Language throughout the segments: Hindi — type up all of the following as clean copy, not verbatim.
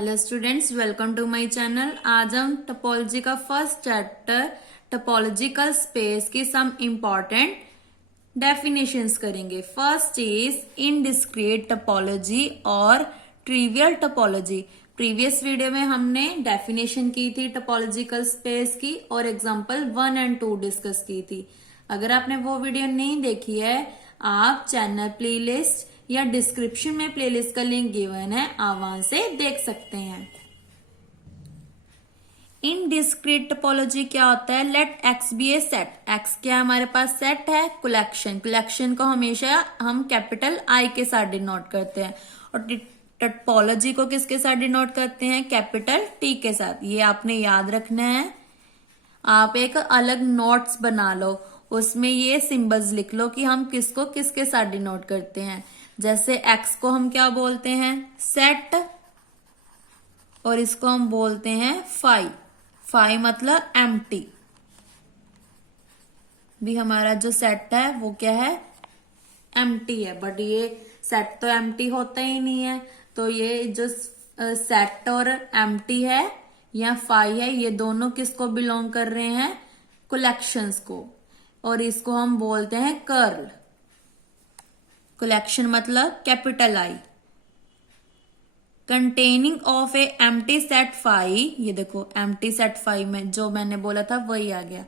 Hello students, welcome to my channel. आज हम टोपोलॉजी का फर्स्ट चैप्टर टोपोलॉजिकल स्पेस की सम इम्पॉर्टेंट डेफिनेशंस करेंगे। फर्स्ट इज इनडिस्क्रीट टोपोलॉजी और ट्रिवियल टोपोलॉजी। प्रीवियस वीडियो में हमने डेफिनेशन की थी टोपोलॉजिकल स्पेस की और एग्जांपल 1 और 2 डिस्कस की थी। अगर आपने वो वीडियो नहीं देखी है, आप चैनल प्लेलिस्ट या डिस्क्रिप्शन में प्लेलिस्ट का लिंक गिवन है, आप वहां से देख सकते हैं। इनडिस्क्रीट टोपोलॉजी क्या होता है? Late X be a set. X क्या हमारे पास सेट है? कलेक्शन को हमेशा हम कैपिटल आई के साथ डिनोट करते हैं और टोपोलॉजी को किसके साथ डिनोट करते हैं? कैपिटल टी के साथ। ये आपने याद रखना है। आप एक अलग नोट्स बना लो, उसमें ये सिंबल्स लिख लो कि हम किसको किसके साथ डिनोट करते हैं। जैसे एक्स को हम क्या बोलते हैं? सेट, और इसको हम बोलते हैं फाई मतलब एम्प्टी। भी हमारा जो सेट है वो क्या है? एम्प्टी है। बट ये सेट तो एम्प्टी होता ही नहीं है, तो ये जो सेट और एम्प्टी है या फाई है, ये दोनों किसको बिलोंग कर रहे हैं? कलेक्शंस को। और इसको हम बोलते हैं कर्ल। कलेक्शन मतलब capital I. Containing of a empty set phi. ये देखो एम्प्टी सेट फाई में जो मैंने बोला था वही आ गया।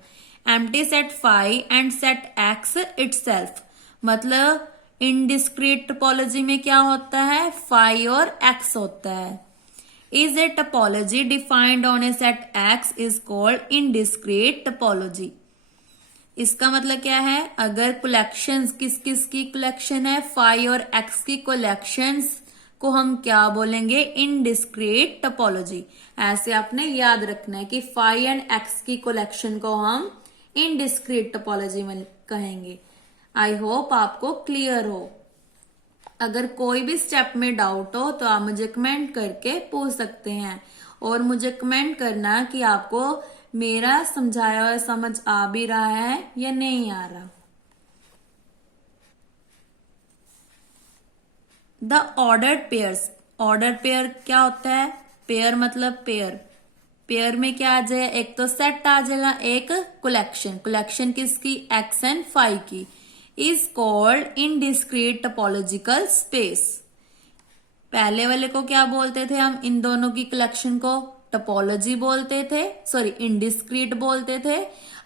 Empty set phi and set X itself. मतलब इनडिस्क्रीट टोपोलॉजी में क्या होता है? फाई और एक्स होता है। Is a topology defined on a set X is called indiscrete topology. इसका मतलब क्या है? अगर कलेक्शंस किस किस की कलेक्शन है? फाई और एक्स की कलेक्शंस को हम क्या बोलेंगे? Indiscrete topology. ऐसे आपने याद रखना है कि फाई एंड एक्स की कलेक्शन को हम इनडिस्क्रीट टोपोलॉजी में कहेंगे। आई होप आपको क्लियर हो। अगर कोई भी स्टेप में डाउट हो तो आप मुझे कमेंट करके पूछ सकते हैं, और मुझे कमेंट करना कि आपको मेरा समझाया हुआ समझ आ भी रहा है या नहीं आ रहा। The ordered pairs. Order pair क्या होता है? पेयर मतलब पेयर में क्या आ जाए? एक तो सेट आ जाएगा, एक कलेक्शन किसकी? एक्स एंड फाई की। Is called indiscrete topological space. पहले वाले को क्या बोलते थे हम? इन दोनों की कलेक्शन को टोपोलॉजी बोलते थे, सॉरी इनडिस्क्रीट बोलते थे।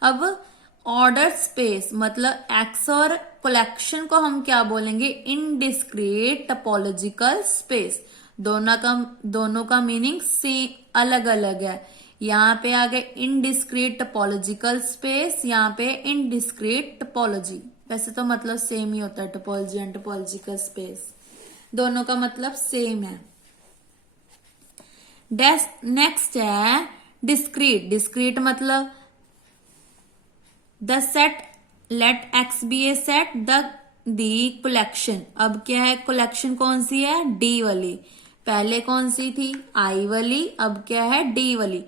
अब ऑर्डर स्पेस मतलब एक्स और कलेक्शन को हम क्या बोलेंगे? Indiscrete topological space. दोनों का मीनिंग सेम अलग अलग है। यहाँ पे आ गए इनडिस्क्रीट टोपोलॉजिकल स्पेस, यहाँ पे इनडिस्क्रीट टोपोलॉजी। वैसे तो मतलब सेम ही होता है, टोपोलॉजी एंड टोपोलॉजिकल स्पेस दोनों का मतलब सेम है। नेक्स्ट है डिस्क्रीट मतलब the set let X be a set the collection. अब क्या है? कलेक्शन कौन सी है? डी वाली। पहले कौन सी थी? आई वाली। अब क्या है? डी वाली।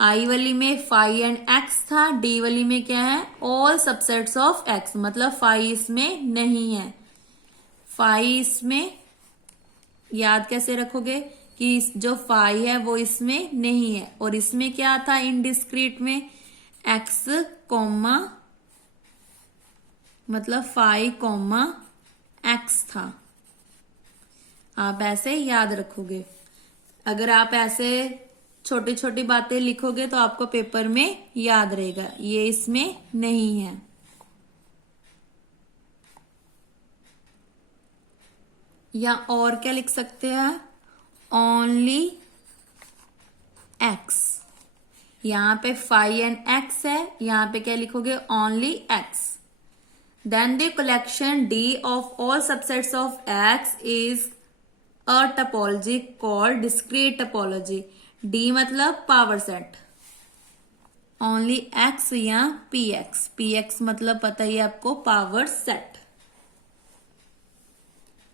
आई वाली में फाई एंड एक्स था, डी वाली में क्या है? All subsets of x. मतलब फाई इसमें नहीं है। फाई इसमें याद कैसे रखोगे कि जो फाई है वो इसमें नहीं है। और इसमें क्या था? इनडिस्क्रीट में एक्स कॉमा मतलब फाई कॉमा एक्स था। आप ऐसे याद रखोगे। अगर आप ऐसे छोटी छोटी बातें लिखोगे तो आपको पेपर में याद रहेगा। ये इसमें नहीं है। या और क्या लिख सकते हैं? Only x. यहां पे फाई एंड एक्स है, यहां पे क्या लिखोगे? Only X. Then the collection D of all subsets of X is a topology called discrete topology. D मतलब पावर सेट। ओनली एक्स या पी एक्स मतलब पता ही है आपको, power set.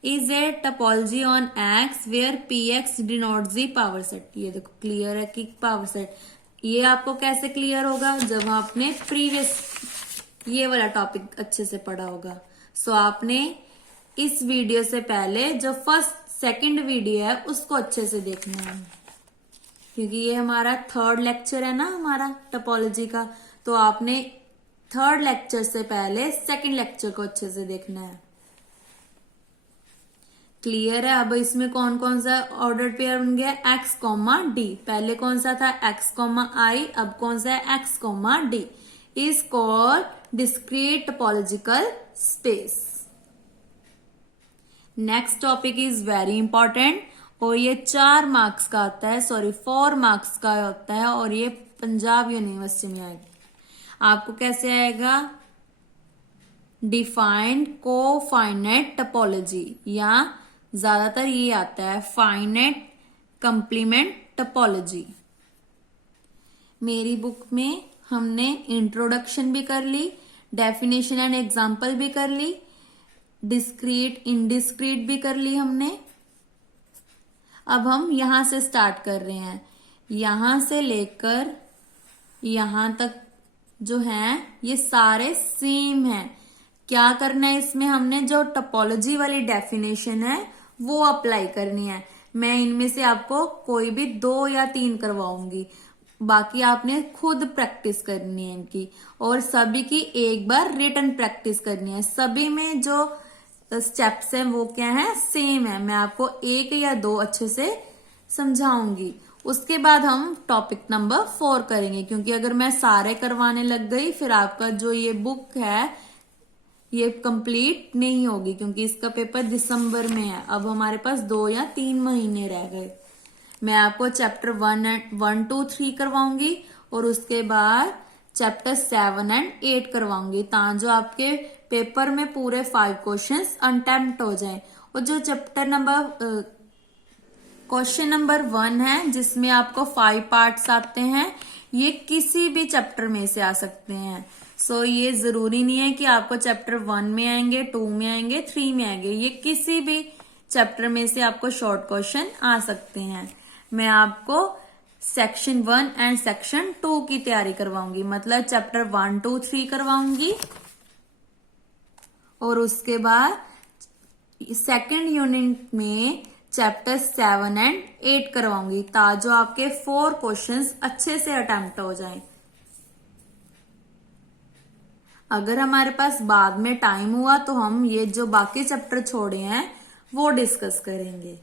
Is a topology on X where P X denotes the power set. ये देखो क्लियर है कि पावर सेट। ये आपको कैसे क्लियर होगा? जब आपने प्रीवियस ये वाला टॉपिक अच्छे से पढ़ा होगा। सो आपने इस वीडियो से पहले जो फर्स्ट सेकंड वीडियो है उसको अच्छे से देखना है। क्योंकि ये हमारा थर्ड लेक्चर है ना हमारा टोपोलॉजी का, तो आपने थर्ड लेक्चर से पहले सेकंड लेक्चर को अच्छे से देखना है। क्लियर है? अब इसमें कौन कौन सा ऑर्डर पेयर बन गया, एक्स कॉमा डी। पहले कौन सा था, एक्स कॉमा आई, अब कौन सा है, x comma D. Is called discrete topological space. Next topic is very important और ये 4 मार्क्स का आता है, सॉरी 4 मार्क्स का होता है और ये पंजाब यूनिवर्सिटी में आएगा। आपको कैसे आएगा, डिफाइंड कोफाइनाइट टोपोलॉजी, या ज्यादातर ये आता है फाइनाइट कंप्लीमेंट टोपोलॉजी। मेरी बुक में हमने इंट्रोडक्शन भी कर ली, डेफिनेशन एंड एग्जाम्पल भी कर ली, डिस्क्रीट इनडिस्क्रीट भी कर ली हमने। अब हम यहां से स्टार्ट कर रहे हैं, यहां से लेकर यहां तक जो है ये सारे सेम हैं। क्या करना है इसमें, हमने जो टोपोलॉजी वाली डेफिनेशन है वो अप्लाई करनी है। मैं इनमें से आपको कोई भी 2 या 3 करवाऊंगी, बाकी आपने खुद प्रैक्टिस करनी है इनकी, और सभी की एक बार रिटन प्रैक्टिस करनी है। सभी में जो स्टेप्स हैं वो क्या है, सेम है। मैं आपको 1 या 2 अच्छे से समझाऊंगी, उसके बाद हम टॉपिक नंबर 4 करेंगे। क्योंकि अगर मैं सारे करवाने लग गई फिर आपका जो ये बुक है ये कंप्लीट नहीं होगी, क्योंकि इसका पेपर दिसंबर में है। अब हमारे पास 2 या 3 महीने रह गए। मैं आपको चैप्टर 1, 2, 3 करवाऊंगी और उसके बाद चैप्टर 7 एंड 8 करवाऊंगी, ताकि आपके पेपर में पूरे 5 क्वेश्चंस अनटेम्प्ट हो जाएं। और जो चैप्टर नंबर क्वेश्चन नंबर 1 है जिसमें आपको 5 पार्ट्स आते हैं, ये किसी भी चैप्टर में से आ सकते हैं। सो ये जरूरी नहीं है कि आपको चैप्टर 1 में आएंगे, 2 में आएंगे, 3 में आएंगे, ये किसी भी चैप्टर में से आपको शॉर्ट क्वेश्चन आ सकते हैं। मैं आपको सेक्शन 1 एंड सेक्शन 2 की तैयारी करवाऊंगी, मतलब चैप्टर 1, 2, 3 करवाऊंगी और उसके बाद सेकेंड यूनिट में चैप्टर 7 एंड 8 करवाऊंगी, ताकि आपके 4 क्वेश्चंस अच्छे से अटेम्प्ट हो जाएं। अगर हमारे पास बाद में टाइम हुआ तो हम ये जो बाकी चैप्टर छोड़े हैं वो डिस्कस करेंगे।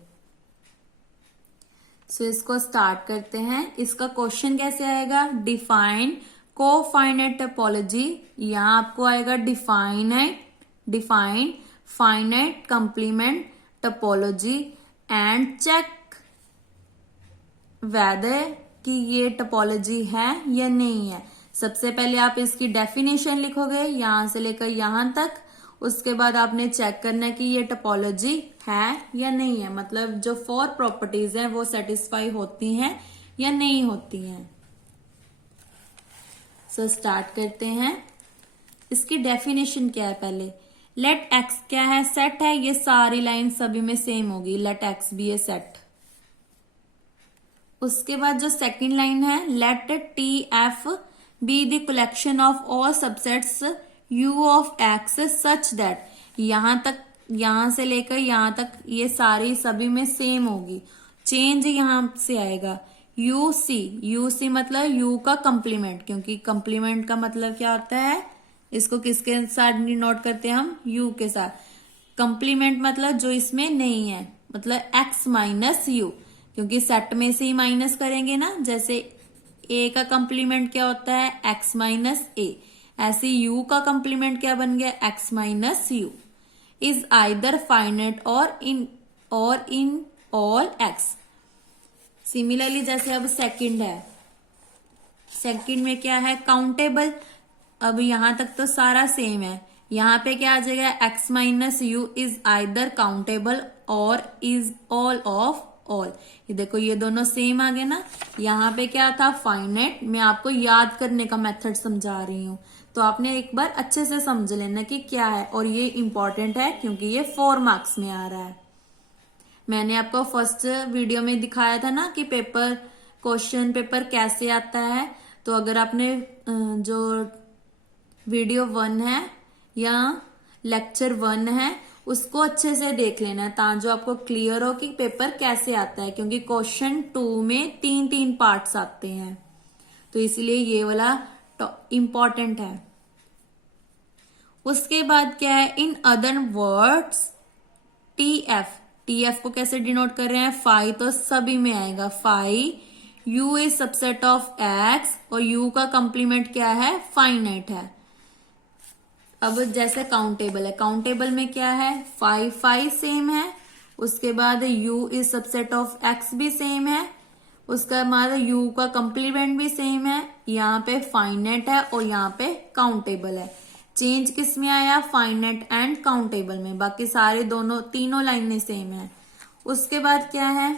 सो इसको स्टार्ट करते हैं। इसका क्वेश्चन कैसे आएगा, डिफाइन कोफाइनाइट टोपोलॉजी। यहां आपको आएगा define finite complement topology and check whether कि ये टोपोलॉजी है या नहीं है। सबसे पहले आप इसकी डेफिनेशन लिखोगे यहां से लेकर यहां तक, उसके बाद आपने चेक करना है कि ये टोपोलॉजी है या नहीं है, मतलब जो 4 प्रॉपर्टीज हैं वो सेटिस्फाई होती हैं या नहीं होती हैं। सो स्टार्ट करते हैं। इसकी डेफिनेशन क्या है, पहले लेट एक्स क्या है, सेट है। ये सारी लाइन सभी में सेम होगी, let X be a set. उसके बाद जो सेकंड लाइन है, let T F be the collection of all subsets U of X such that. यहां से लेकर यहां तक ये सारी सभी में सेम होगी। चेंज यहां से आएगा यू सी मतलब यू का कंप्लीमेंट, क्योंकि कंप्लीमेंट का मतलब क्या होता है, इसको किसके साथ नोट करते हैं हम, यू के साथ। कंप्लीमेंट मतलब जो इसमें नहीं है, मतलब एक्स माइनस यू, क्योंकि सेट में से ही माइनस करेंगे ना। जैसे ए का कंप्लीमेंट क्या होता है, एक्स माइनस ए, ऐसे यू का कंप्लीमेंट क्या बन गया, x minus you. Is either finite और इन ऑल एक्स। सिमिलरली जैसे अब सेकंड है, सेकंड में क्या है, काउंटेबल। अब यहां तक तो सारा सेम है, यहां पे क्या आ जाएगा, x minus you is either countable और इज ऑल ऑफ ऑल। ये देखो ये दोनों सेम आ गए ना। यहाँ पे क्या था, फाइनाइट। मैं आपको याद करने का मेथड समझा रही हूँ, तो आपने एक बार अच्छे से समझ लेना कि क्या है। और ये इंपॉर्टेंट है क्योंकि ये 4 मार्क्स में आ रहा है। मैंने आपको फर्स्ट वीडियो में दिखाया था ना कि क्वेश्चन पेपर कैसे आता है। तो अगर आपने जो वीडियो 1 है या लेक्चर 1 है उसको अच्छे से देख लेना है ताकि जो आपको क्लियर हो कि पेपर कैसे आता है, क्योंकि क्वेश्चन 2 में 3 पार्ट्स आते हैं, तो इसलिए ये वाला इंपॉर्टेंट है। उसके बाद क्या है, इन अदर वर्ड्स टीएफ को कैसे डिनोट कर रहे हैं, फाई तो सभी में आएगा, phi U is subset of X, और यू का कंप्लीमेंट क्या है, फाइनाइट है। अब जैसे काउंटेबल है, काउंटेबल में क्या है, फाई सेम है, उसके बाद you is subset of x भी सेम है, उसके बाद यू का कंप्लीमेंट भी सेम है, यहाँ पे फाइनाइट है और यहाँ पे काउंटेबल है। चेंज किस में आया, फाइनाइट एंड काउंटेबल में, बाकी सारे तीनों लाइनें सेम है। उसके बाद क्या है,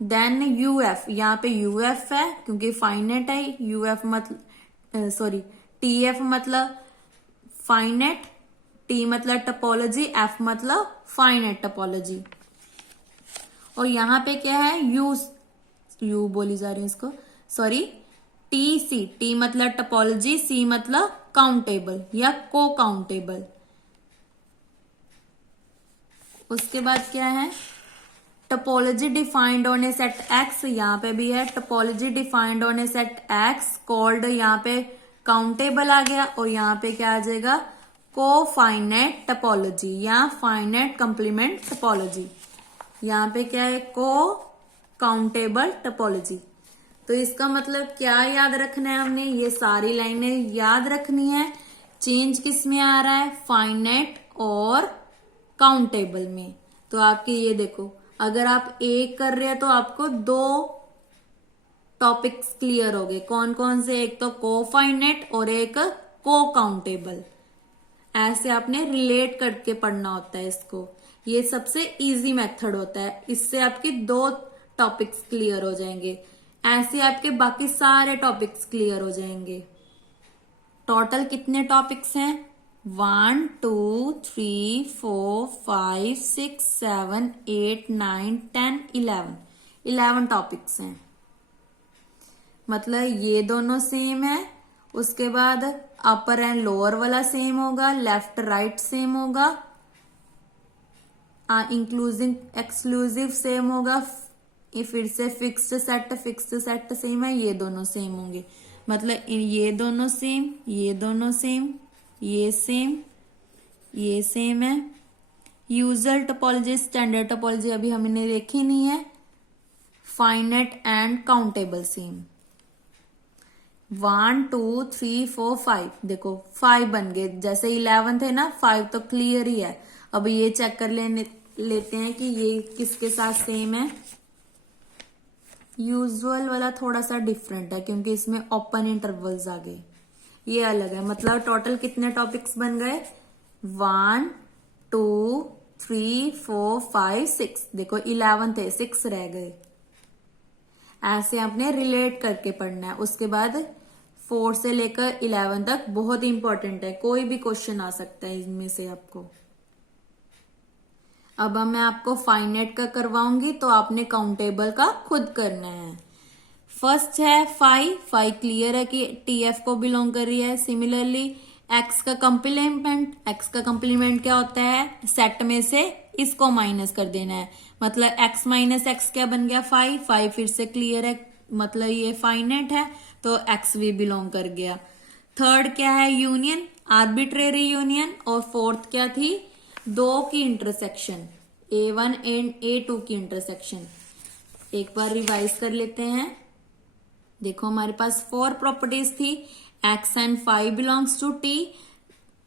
देन यूएफ, यहाँ पे यूएफ है क्योंकि फाइनाइट है, यूएफ मतलब सॉरी टीएफ मतलब फाइनाइट, टी मतलब टपोलॉजी, एफ मतलब फाइनाइट टपोलॉजी। और यहाँ पे क्या है, यू बोली जा रही है इसको, सॉरी टी मतलब टपोलॉजी, सी मतलब काउंटेबल या को काउंटेबल। उसके बाद क्या है, topology defined on a set x, यहाँ पे भी है topology defined on a set x called, यहाँ पे काउंटेबल आ गया, और यहाँ पे क्या आ जाएगा, को फाइनाइट टपोलॉजी या फाइनाइट कंप्लीमेंट टपोलॉजी। यहाँ पे क्या है, को काउंटेबल टपोलॉजी। तो इसका मतलब क्या याद रखना है, हमने ये सारी लाइनें याद रखनी है। चेंज किस में आ रहा है, फाइनाइट और काउंटेबल में। तो आपके ये देखो, अगर आप एक कर रहे हैं तो आपको 2 टॉपिक्स क्लियर हो गए, कौन कौन से, एक तो को फाइनाइट और एक को काउंटेबल। ऐसे आपने रिलेट करके पढ़ना होता है इसको, ये सबसे इजी मेथड होता है, इससे आपके 2 टॉपिक्स क्लियर हो जाएंगे, ऐसे आपके बाकी सारे टॉपिक्स क्लियर हो जाएंगे। टोटल कितने टॉपिक्स हैं, 1 2 3 4 5 6 7 8 9 10 11 टॉपिक्स हैं। मतलब ये दोनों सेम है, उसके बाद अपर एंड लोअर वाला सेम होगा, लेफ्ट राइट सेम होगा, इंक्लूसिव एक्सक्लूसिव सेम होगा, फिर से फिक्स्ड सेट सेम है, ये दोनों सेम होंगे। मतलब ये दोनों सेम, ये दोनों सेम, ये सेम, ये सेम है। यूजुअल टोपोलॉजी, स्टैंडर्ड टोपोलॉजी अभी हमने देखी नहीं है। Finite and countable same. 1 2 3 4 5, देखो 5 बन गए, जैसे 11 थे ना, 5 तो क्लियर ही है। अब ये चेक कर लेते हैं कि ये किसके साथ सेम है। यूजुअल वाला थोड़ा सा डिफरेंट है क्योंकि इसमें ओपन इंटरवल्स आ गए, ये अलग है। मतलब टोटल कितने टॉपिक्स बन गए, 1 2 3 4 5 6, देखो 11 थे, 6 रह गए। ऐसे आपने रिलेट करके पढ़ना है। उसके बाद 4 से लेकर 11 तक बहुत इंपॉर्टेंट है, कोई भी क्वेश्चन आ सकता है इनमें से आपको। अब मैं आपको फाइनाइट का करवाऊंगी तो आपने काउंटेबल का खुद करना है। फर्स्ट है फाई क्लियर है कि टीएफ को बिलोंग कर रही है। सिमिलरली एक्स का कंप्लीमेंट क्या होता है, सेट में से इसको माइनस कर देना है। मतलब एक्स माइनस एक्स क्या बन गया, 5 फिर से क्लियर है, मतलब ये फाइनाइट है तो एक्स भी बिलोंग कर गया। थर्ड क्या है, यूनियन, आर्बिट्रेरी यूनियन। और फोर्थ क्या थी, 2 की इंटरसेक्शन, A1 एंड A2 की इंटरसेक्शन। एक बार रिवाइज कर लेते हैं। देखो हमारे पास 4 प्रॉपर्टीज थी, X and 5 belongs to T.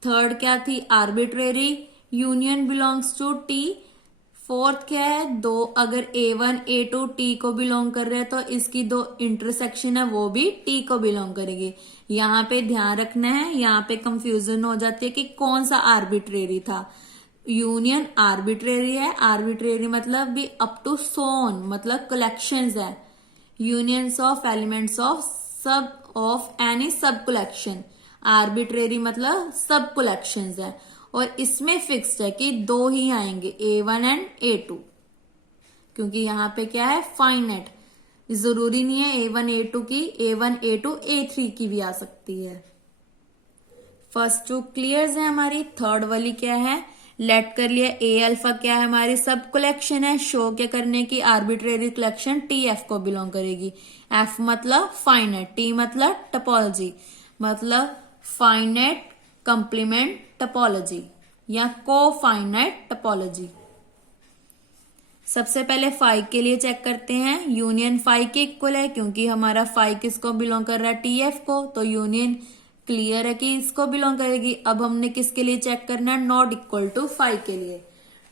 Third क्या थी, arbitrary union belongs to T. Fourth क्या है, 2 अगर A1 A2 टी को बिलोंग कर रहे हैं तो इसकी 2 इंटरसेक्शन है वो भी टी को बिलोंग करेगी। यहाँ पे ध्यान रखना है, यहाँ पे कंफ्यूजन हो जाती है कि कौन सा आर्बिट्रेरी था। यूनियन आर्बिट्रेरी है, आर्बिट्रेरी मतलब भी अप टू सोन, मतलब कलेक्शंस है। Unions of elements of any सब कलेक्शन, आर्बिट्रेरी मतलब सब कलेक्शंस है। और इसमें फिक्स्ड है कि 2 ही आएंगे, A1 एंड A2, क्योंकि यहाँ पे क्या है, फाइनाइट। जरूरी नहीं है A1 A2 की, A1 A2 A3 की भी आ सकती है। फर्स्ट 2 क्लियर है हमारी। थर्ड वाली क्या है, लेट कर लिया। ए अल्फा क्या है, हमारी सब कलेक्शन है, शो क्या करने की, आर्बिट्रेरी कलेक्शन टी एफ को बिलोंग करेगी। एफ मतलब फाइनाइट, टी मतलब टपोलॉजी, मतलब फाइनाइट कंप्लीमेंट टपोलॉजी या को फाइनाइट टपोलॉजी। सबसे पहले फाई के लिए चेक करते हैं, यूनियन फाई के इक्वल है क्योंकि हमारा फाई किसको बिलोंग कर रहा है, टीएफ को, तो यूनियन क्लियर है कि इसको बिलोंग करेगी। अब हमने किसके लिए चेक करना है, नॉट इक्वल टू फाई के लिए।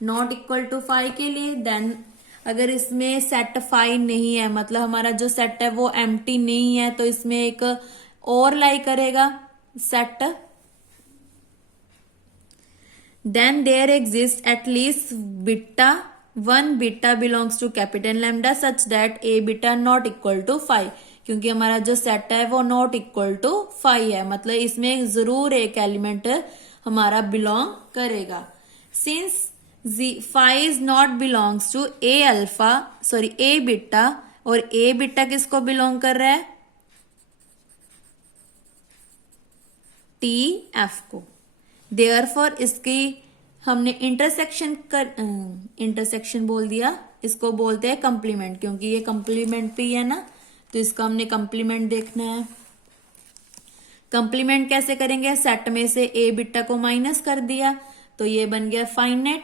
नॉट इक्वल टू फाई के लिए देन अगर इसमें सेट फाई नहीं है, मतलब हमारा जो सेट है वो एम्प्टी नहीं है, तो इसमें एक और लाई करेगा set. Then there exist at least beta one beta belongs to capital lambda such that A beta not equal to five, क्योंकि हमारा जो सेट है वो नॉट इक्वल टू फाइव है, मतलब इसमें जरूर एक एलिमेंट हमारा बिलोंग करेगा। Since five is not belongs to A alpha sorry A beta, और ए बीटा किसको बिलोंग कर रहा है, टी एफ को। देयरफॉर इसकी हमने इंटरसेक्शन बोल दिया, इसको बोलते हैं कंप्लीमेंट, क्योंकि ये कंप्लीमेंट भी है ना, तो इसका हमने कंप्लीमेंट देखना है। कंप्लीमेंट कैसे करेंगे, सेट में से ए बीटा को माइनस कर दिया तो ये बन गया फाइनाइट।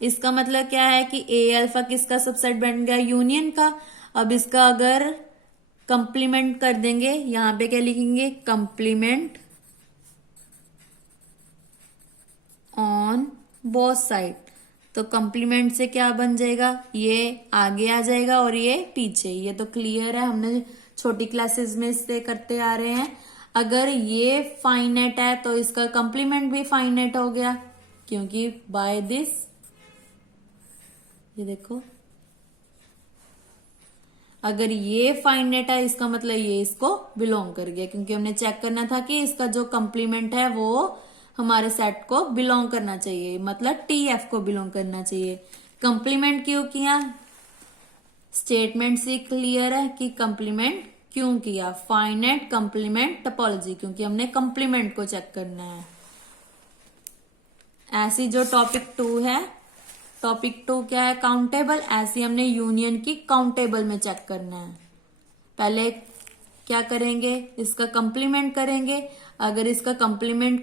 इसका मतलब क्या है कि ए अल्फा किसका सबसेट बन गया, यूनियन का। अब इसका अगर कंप्लीमेंट कर देंगे, यहां पे क्या लिखेंगे, कंप्लीमेंट ऑन बोथ साइड, तो कंप्लीमेंट से क्या बन जाएगा, ये आगे आ जाएगा और ये पीछे। ये तो क्लियर है, हमने छोटी क्लासेस में इससे करते आ रहे हैं। अगर ये फाइनाइट है तो इसका कंप्लीमेंट भी फाइनाइट हो गया, क्योंकि बाय दिस, ये देखो, अगर ये फाइनाइट है इसका मतलब ये इसको बिलोंग कर गया, क्योंकि हमने चेक करना था कि इसका जो कंप्लीमेंट है वो हमारे सेट को बिलोंग करना चाहिए, मतलब टीएफ को बिलोंग करना चाहिए। कंप्लीमेंट क्यों किया, स्टेटमेंट से क्लियर है कि कंप्लीमेंट क्यों किया, फाइनाइट कंप्लीमेंट टोपोलॉजी, क्योंकि हमने कंप्लीमेंट को चेक करना है। ऐसी जो टॉपिक 2 है, टॉपिक 2 क्या है, काउंटेबल, ऐसी हमने यूनियन की काउंटेबल में चेक करना है। पहले क्या करेंगे, इसका कंप्लीमेंट करेंगे। अगर इसका कंप्लीमेंट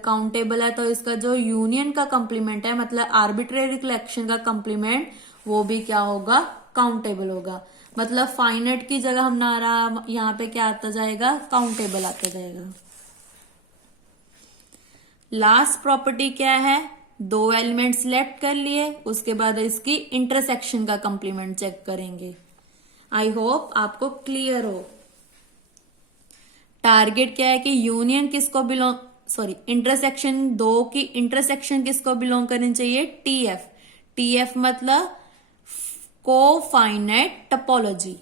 काउंटेबल है तो इसका जो यूनियन का कंप्लीमेंट है, मतलब आर्बिट्रेरी कलेक्शन का कंप्लीमेंट, वो भी क्या होगा, काउंटेबल होगा। मतलब फाइनाइट की जगह हमारा यहाँ पे क्या आता जाएगा, काउंटेबल आता जाएगा। लास्ट प्रॉपर्टी क्या है, 2 एलिमेंट सिलेक्ट कर लिए, उसके बाद इसकी इंटरसेक्शन का कंप्लीमेंट चेक करेंगे। आई होप आपको क्लियर हो। टारगेट क्या है कि यूनियन किसको बिलोंग, सॉरी इंटरसेक्शन, 2 की इंटरसेक्शन किसको बिलोंग करनी चाहिए, टीएफ। टीएफ मतलब को फाइनाइट टोपोलॉजी।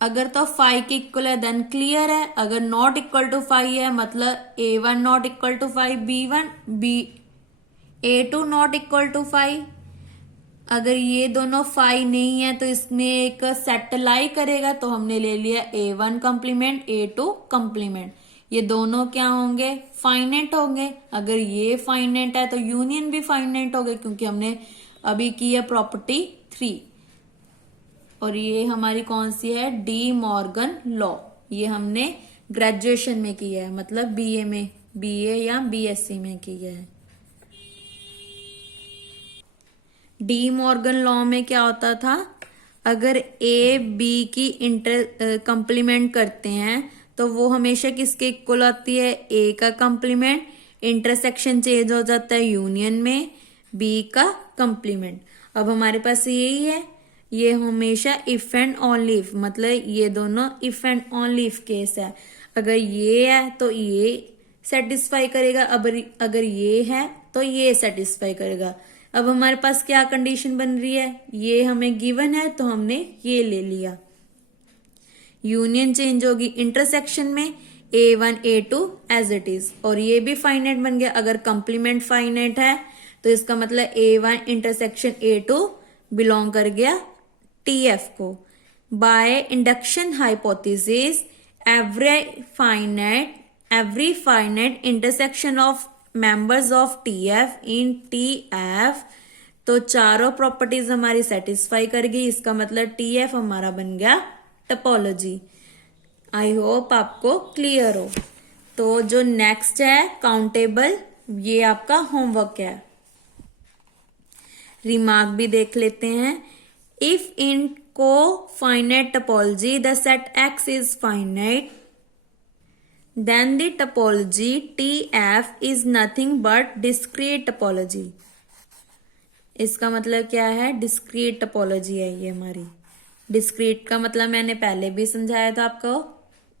अगर तो फाइव के इक्वल है देन क्लियर है, अगर नॉट इक्वल टू फाइव है मतलब A1 not equal to 5, A2 not equal to 5। अगर ये दोनों 5 नहीं है तो इसमें एक सेट लाई करेगा, तो हमने ले लिया A1 कंप्लीमेंट A2 कंप्लीमेंट। ये दोनों क्या होंगे, फाइनाइट होंगे। अगर ये फाइनाइट है तो यूनियन भी फाइनाइट हो गए, क्योंकि हमने अभी की है प्रॉपर्टी 3। और ये हमारी कौन सी है, डी मॉर्गन लॉ। ये हमने ग्रेजुएशन में किया है, मतलब बीए में, बीए या बीएससी में किया है। डी मॉर्गन लॉ में क्या होता था, अगर ए बी की कंप्लीमेंट करते हैं तो वो हमेशा किसके इक्वल आती है, ए का कंप्लीमेंट। इंटरसेक्शन चेंज हो जाता है यूनियन में, बी का कंप्लीमेंट। अब हमारे पास यही है, ये हमेशा इफ एंड ओनली इफ, मतलब ये दोनों if and only if case है। अगर ये है तो ये सेटिस्फाई करेगा, अगर ये है तो ये सेटिस्फाई करेगा। अब हमारे पास क्या कंडीशन बन रही है, ये हमें गिवन है तो हमने ये ले लिया। यूनियन चेंज होगी इंटरसेक्शन में, A1 A2 as it is, और ये भी फाइनाइट बन गया। अगर कंप्लीमेंट फाइनाइट है तो इसका मतलब A1 इंटरसेक्शन A2 बिलोंग कर गया TF को। By induction hypothesis every finite intersection of members of TF in TF, तो चारों प्रॉपर्टीज हमारी सेटिस्फाई करेगी। इसका मतलब टीएफ हमारा बन गया टपोलॉजी। आई होप आपको क्लियर हो। तो जो नेक्स्ट है काउंटेबल, ये आपका होमवर्क है। रिमार्क भी देख लेते हैं। इफ इन को finite topology the set X is finite, then the topology TF is nothing but discrete topology. इसका मतलब क्या है? डिस्क्रीट टपोलॉजी है ये हमारी। डिस्क्रीट का मतलब मैंने पहले भी समझाया था आपको।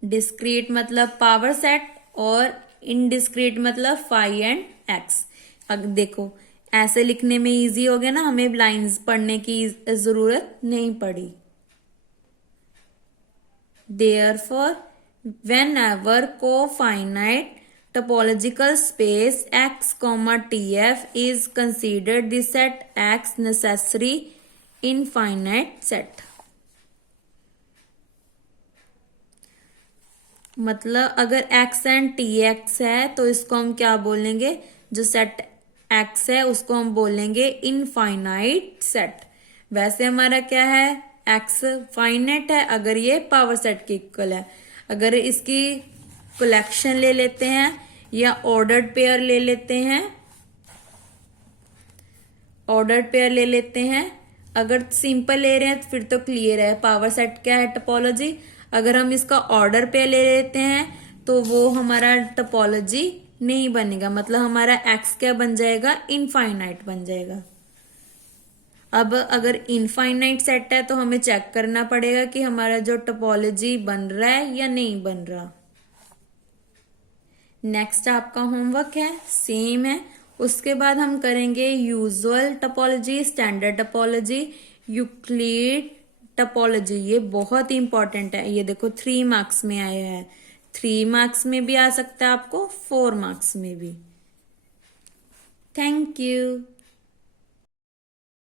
डिस्क्रीट मतलब पावर सेट और इनडिस्क्रीट मतलब फाई एंड एक्स। अब देखो ऐसे लिखने में इजी हो गया ना, हमें लाइंस पढ़ने की जरूरत नहीं पड़ी। Therefore whenever cofinite topological space x, tf is considered the set x necessary infinite set। मतलब अगर x एंड tx है तो इसको हम क्या बोलेंगे? जो सेट x है उसको हम बोलेंगे इनफाइनाइट सेट। वैसे हमारा क्या है? x फाइनाइट है अगर ये पावर सेट के इक्वल है। अगर इसकी कलेक्शन ले लेते हैं या ऑर्डर्ड पेयर ले लेते हैं, ऑर्डर्ड पेयर ले लेते हैं। अगर सिंपल ले रहे हैं तो फिर तो क्लियर है, पावर सेट क्या है? टपोलॉजी। अगर हम इसका ऑर्डर पेयर ले लेते हैं तो वो हमारा टपोलॉजी नहीं बनेगा, मतलब हमारा एक्स क्या बन जाएगा? इनफाइनाइट बन जाएगा। अब अगर इनफाइनाइट सेट है तो हमें चेक करना पड़ेगा कि हमारा जो टपोलॉजी बन रहा है या नहीं बन रहा। नेक्स्ट आपका होमवर्क है, सेम है। उसके बाद हम करेंगे usual topology, standard topology, Euclid topology. ये बहुत ही इंपॉर्टेंट है। ये देखो 3 मार्क्स में आया है, 3 मार्क्स में भी आ सकता है आपको, 4 मार्क्स में भी। Thank you.